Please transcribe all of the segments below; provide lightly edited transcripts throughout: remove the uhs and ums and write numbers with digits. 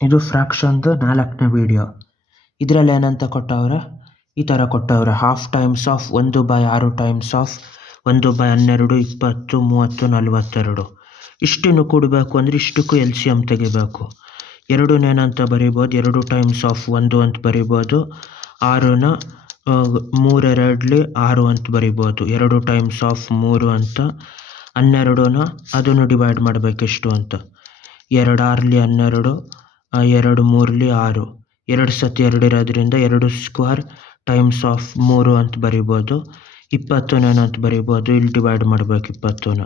ಇದು ಫ್ರಾಕ್ಷನ್ದು 4ನೇ ವಿಡಿಯೋ. ಇದರಲ್ಲಿ ಏನಂತ ಕೊಟ್ಟವ್ರೆ, ಈ ಥರ ಕೊಟ್ಟವ್ರೆ. Half times of 1/6 times of 1/12 20 30 42. ಇಷ್ಟನ್ನು ಕೊಡಬೇಕು ಅಂದರೆ ಇಷ್ಟಕ್ಕೂ LCM ತೆಗಿಬೇಕು. ಎರಡನ್ನೇನಂತ ಬರಿಬೋದು, 2 ಟೈಮ್ಸ್ ಆಫ್ 1 ಅಂತ ಬರಿಬೋದು. 6ನ 3 2 6 ಅಂತ ಬರಿಬೋದು. 2 ಟೈಮ್ಸ್ ಆಫ್ 3 ಅಂತ. 12ನ ಅದನ್ನು ಡಿವೈಡ್ ಮಾಡಬೇಕು ಎಷ್ಟು ಅಂತ. 2 6 12, 2 3 6. 2 ಸತಿ 2 ಇರೋದ್ರಿಂದ 2 ಸ್ಕ್ವೇರ್ ಟೈಮ್ಸ್ ಆಫ್ 3 ಅಂತ ಬರಿಬೋದು. 20ನೇನಂತ ಬರಿಬೋದು, ಇಲ್ಲಿ ಡಿವೈಡ್ ಮಾಡಬೇಕು 20ನ.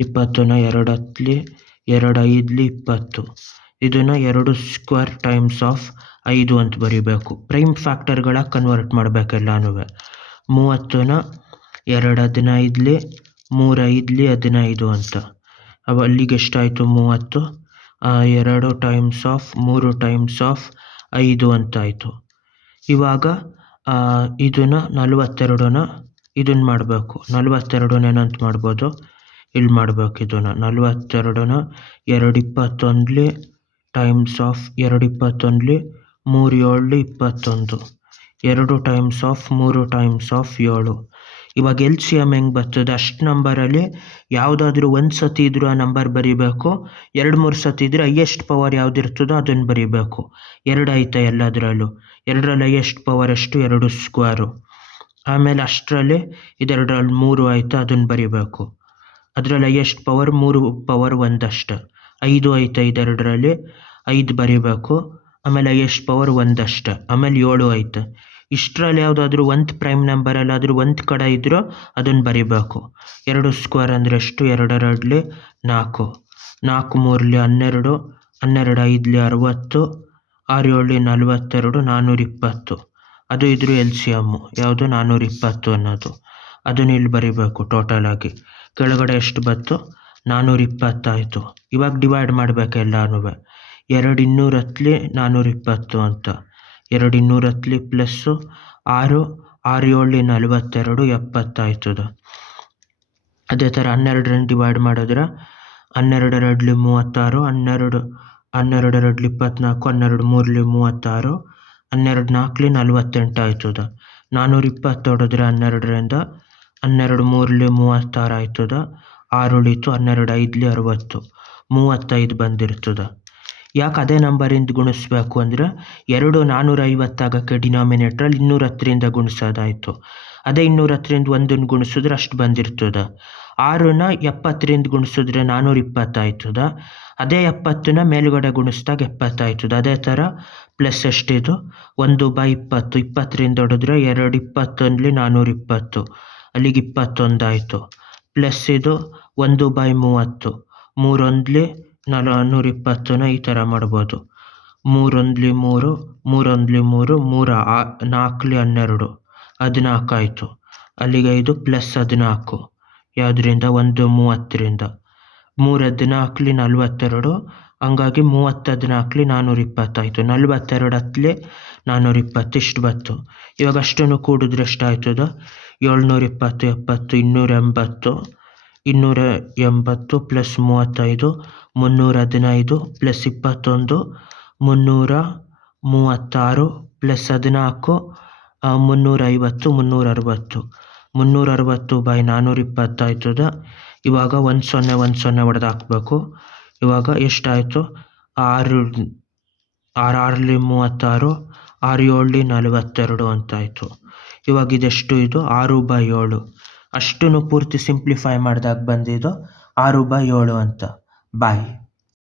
2 10, 2 5 20. ಇದನ್ನು 2 ಸ್ಕ್ವೇರ್ ಟೈಮ್ಸ್ ಆಫ್ 5 ಅಂತ ಬರಿಬೇಕು. Prime ಫ್ಯಾಕ್ಟರ್ಗಳ convert ಮಾಡಬೇಕೆಲ್ಲನೂ. 30ನ 2 15, 3 5 15 ಅಂತ. ಅಲ್ಲಿಗೆ ಎಷ್ಟಾಯಿತು 30. 2 ಟೈಮ್ಸ್ ಆಫ್ 3 ಟೈಮ್ಸ್ ಆಫ್ 5 ಅಂತಾಯಿತು. ಇವಾಗ ಇದನ್ನು 42ನ ಇದನ್ನು ಮಾಡಬೇಕು. 42ನೇನಂತ ಮಾಡ್ಬೋದು, ಇಲ್ಲಿ ಮಾಡಬೇಕು ಇದನ್ನು. 42ನ 2 21 times of 2 21, 3 7 21. 2 times of 3 times of 7. ಇವಾಗ LCM ಹೆಂಗೆ ಬರ್ತದೆ, ಅಷ್ಟು ನಂಬರಲ್ಲಿ ಯಾವುದಾದ್ರೂ ಒಂದು ಸತಿ ಇದ್ರೂ ಆ ನಂಬರ್ ಬರೀಬೇಕು. 2-3 ಸತಿ ಇದ್ರೆ ಹೈಯೆಸ್ಟ್ ಪವರ್ ಯಾವುದಿರ್ತದೋ ಅದನ್ನು ಬರೀಬೇಕು. 2 ಐತೆ ಎಲ್ಲದರಲ್ಲೂ. 2ರಲ್ಲಿ ಹೈಯೆಸ್ಟ್ ಪವರ್ ಎಷ್ಟು, 2 ಸ್ಕ್ವೇರು. ಆಮೇಲೆ ಅಷ್ಟರಲ್ಲಿ ಇದೆರಡರಲ್ಲಿ 3 ಐತೆ, ಅದನ್ನು ಬರೀಬೇಕು. ಅದರಲ್ಲಿ ಹೈಯೆಸ್ಟ್ ಪವರ್ 3 ಪವರ್ 1 ಅಷ್ಟೆ. 5 ಐತೆ ಇದೆರಡರಲ್ಲಿ, 5 ಬರೀಬೇಕು. ಆಮೇಲೆ ಹೈಯೆಸ್ಟ್ ಪವರ್ 1 ಅಷ್ಟೆ. ಆಮೇಲೆ 7 ಐತೆ. ಇಷ್ಟರಲ್ಲಿ ಯಾವುದಾದ್ರೂ ಒಂದು ಪ್ರೈಮ್ ನಂಬರಲ್ಲಾದರೂ ಒಂದು ಕಡೆ ಇದ್ರೂ ಅದನ್ನು ಬರೀಬೇಕು. 2 ಸ್ಕ್ವೇರ್ ಅಂದರೆ ಎಷ್ಟು, 2 2 4, 4 3 12, 12 5 60, 6 7 42, 420. ಅದು ಇದ್ರ LCM ಯಾವುದು, 420 ಅನ್ನೋದು. ಅದನ್ನು ಇಲ್ಲಿ ಬರೀಬೇಕು ಟೋಟಲಾಗಿ. ಕೆಳಗಡೆ ಎಷ್ಟು ಬಂತು, 420 ಆಯಿತು. ಇವಾಗ ಡಿವೈಡ್ ಮಾಡಬೇಕು ಎಲ್ಲನೂ. 2 210 420 ಅಂತ. 2 210 ಪ್ಲಸ್ಸು 6 6 7 42 70 ಆಯ್ತದ. ಅದೇ ಥರ 12ರಿಂದ ಡಿವೈಡ್ ಮಾಡಿದ್ರೆ 12 2 36, 12 12 2 24, 12 3 36, 12 4 48 ಆಯ್ತದ. 420 ಹೊಡೆದ್ರೆ 12ರಿಂದ 12 3 36 ಆಯ್ತದ. 6 ಉಳೀತು, 12 5 60, 35 ಬಂದಿರ್ತದೆ. ಯಾಕೆ ಅದೇ ನಂಬರಿಂದ ಗುಣಿಸ್ಬೇಕು ಅಂದರೆ 2 450 ಆಗೋಕ್ಕೆ ಡಿನಾಮಿನೇಟ್ರಲ್ಲಿ 210ರಿಂದ ಗುಣಿಸೋದಾಯಿತು. ಅದೇ 210ರಿಂದ 1 ಗುಣಿಸಿದ್ರೆ ಅಷ್ಟು ಬಂದಿರ್ತದೆ. 6ನ 70ರಿಂದ ಗುಣಿಸಿದ್ರೆ 420 ಆಯ್ತದ. ಅದೇ 70ನ ಮೇಲುಗಡೆ ಗುಣಿಸಿದಾಗ 70 ಆಯ್ತದ. ಅದೇ ಥರ ಪ್ಲಸ್ ಎಷ್ಟಿದು, 1/20. 20ರಿಂದ ಹೊಡೆದ್ರೆ 2 20 420, ಅಲ್ಲಿಗೆ 21 ಆಯಿತು. ಪ್ಲಸ್ ಇದು 1/30, 3 420ನ ಈ ಥರ ಮಾಡ್ಬೋದು. 3 1 3, 3 1 3, 3 4 12, 14 ಆಯಿತು. ಅಲ್ಲಿಗೆ ಇದು ಪ್ಲಸ್ 14. ಯಾವುದರಿಂದ, 130ರಿಂದ. 3 14 42, ಹಂಗಾಗಿ 30 14 420 ಆಯಿತು. 42 10 420 ಇಷ್ಟು ಬಂತು. ಇವಾಗ ಅಷ್ಟನ್ನು ಕೂಡಿದ್ರೆ ಎಷ್ಟಾಯ್ತದ, 720 70 280 ಪ್ಲಸ್ 35 315 ಪ್ಲಸ್ 21 336 ಪ್ಲಸ್ 14 350 360. 360/420 ಆಯ್ತದ. ಇವಾಗ 10 10 ಹೊಡೆದು ಹಾಕಬೇಕು. ಇವಾಗ ಎಷ್ಟಾಯಿತು, 6 6 36, 6 7 42 ಅಂತಾಯಿತು. ಇವಾಗ ಇದೆಷ್ಟು, ಇದು 6/7. ಅಷ್ಟನ್ನು ಪೂರ್ತಿ ಸಿಂಪ್ಲಿಫೈ ಮಾಡಿದಾಗ ಬಂದಿದ್ದು 6/7 ಅಂತ. ಬಾಯ್.